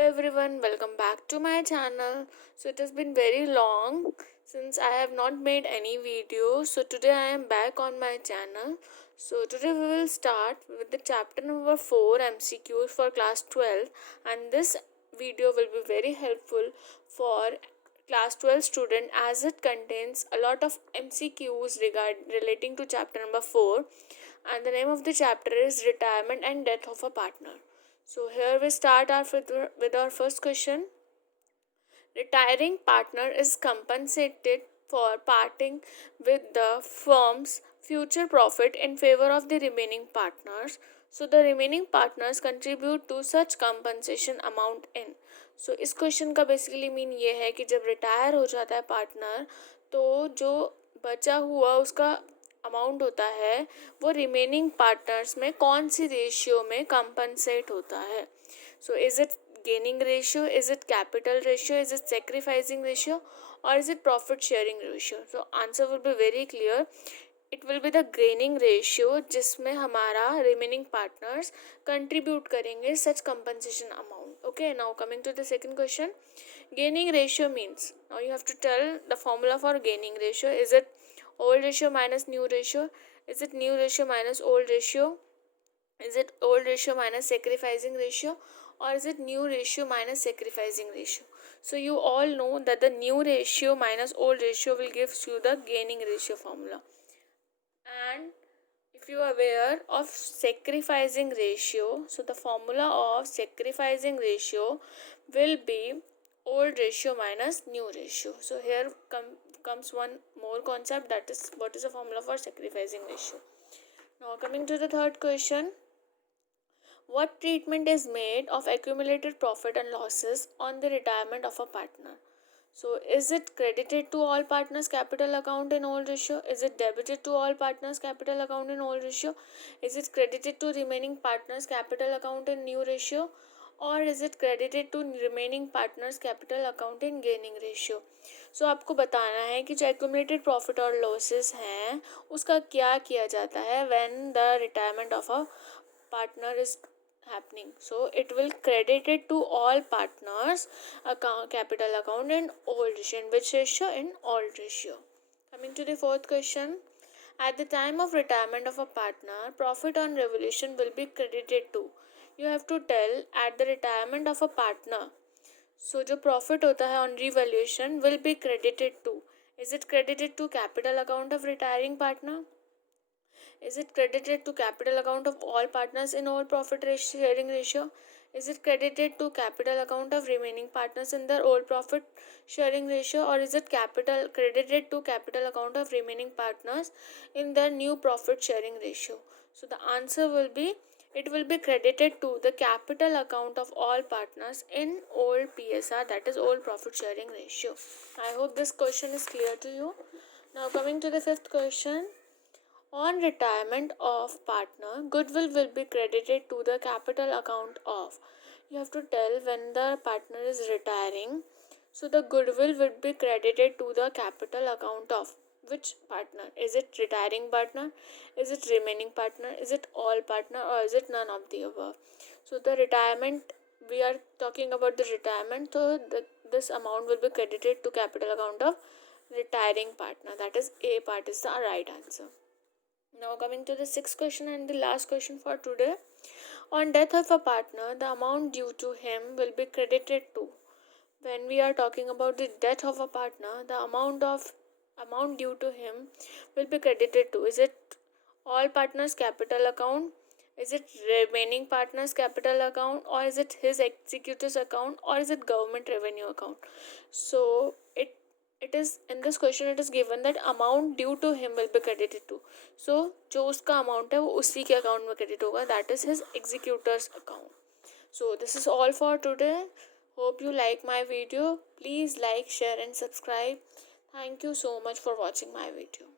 Everyone, welcome back to my channel. So it has been very long since I have not made any video. So today I am back on my channel. So today we will start with the chapter number 4 MCQs for class 12, and this video will be very helpful for class 12 student as it contains a lot of MCQs relating to chapter number 4, and the name of the chapter is retirement and death of a partner. So here we start with our first question. Retiring partner is compensated for parting with the firm's future profit in favor of the remaining partners. So the remaining partners contribute to such compensation amount in. So इस question का basically mean ये है कि जब retire हो जाता है partner तो जो बचा हुआ उसका अमाउंट होता है वो रिमेनिंग पार्टनर्स में कौन सी रेशियो में कंपनसेट होता है. So is it gaining ratio, is it capital ratio, is it sacrificing ratio, or is it profit sharing ratio? So answer will be very clear. It will be the gaining ratio जिसमें हमारा remaining partners contribute करेंगे such compensation amount. Okay, now coming to the second question. Gaining ratio means, now you have to tell the formula for gaining ratio. Is it old ratio minus new ratio? Is it new ratio minus old ratio? Is it old ratio minus sacrificing ratio, or is it new ratio minus sacrificing ratio? So you all know that the new ratio minus old ratio will give you the gaining ratio formula. And if you are aware of sacrificing ratio, so the formula of sacrificing ratio will be old ratio minus new ratio. So here comes one more concept, that is what is the formula for sacrificing ratio. Now coming to the third question. What treatment is made of accumulated profit and losses on the retirement of a partner? So is it credited to all partners capital account in old ratio? Is it debited to all partners capital account in old ratio? Is it credited to remaining partners capital account in new ratio? Or is it credited to remaining partners capital account in gaining ratio? So आपको बताना है कि जो accumulated profit और losses हैं उसका क्या किया जाता है when the retirement of a partner is happening. So it will credit it to all partners capital account in old ratio. In which ratio? In old ratio. Coming to the fourth question. At the time of retirement of a partner, profit on revolution will be credited to. You have to tell at the retirement of a partner. So जो profit होता है on revaluation will be credited to. Is it credited to capital account of retiring partner? Is it credited to capital account of all partners in old profit sharing ratio? Is it credited to capital account of remaining partners in their old profit sharing ratio, or is it capital credited to capital account of remaining partners in their new profit sharing ratio? So the answer will be, it will be credited to the capital account of all partners in old PSR, that is old profit sharing ratio. I hope this question is clear to you. Now coming to the fifth question. On retirement of partner, goodwill will be credited to the capital account of. You have to tell when the partner is retiring. So the goodwill would be credited to the capital account of which partner? Is it retiring partner? Is it remaining partner? Is it all partner, or is it none of the above? So the retirement, we are talking about the retirement, so this amount will be credited to capital account of retiring partner. That is A part is the right answer. Now coming to the sixth question and the last question for today. On death of a partner, the amount due to him will be credited to. When we are talking about the death of a partner, the amount due to him will be credited to. Is it all partners capital account? Is it remaining partners capital account, or is it his executors account, or is it government revenue account? So it is in this question it is given that amount due to him will be credited to. So जो उसका amount है वो उसी के account में credit होगा, that is his executor's account. So this is all for today. Hope you like my video. Please like, share and subscribe. Thank you so much for watching my video.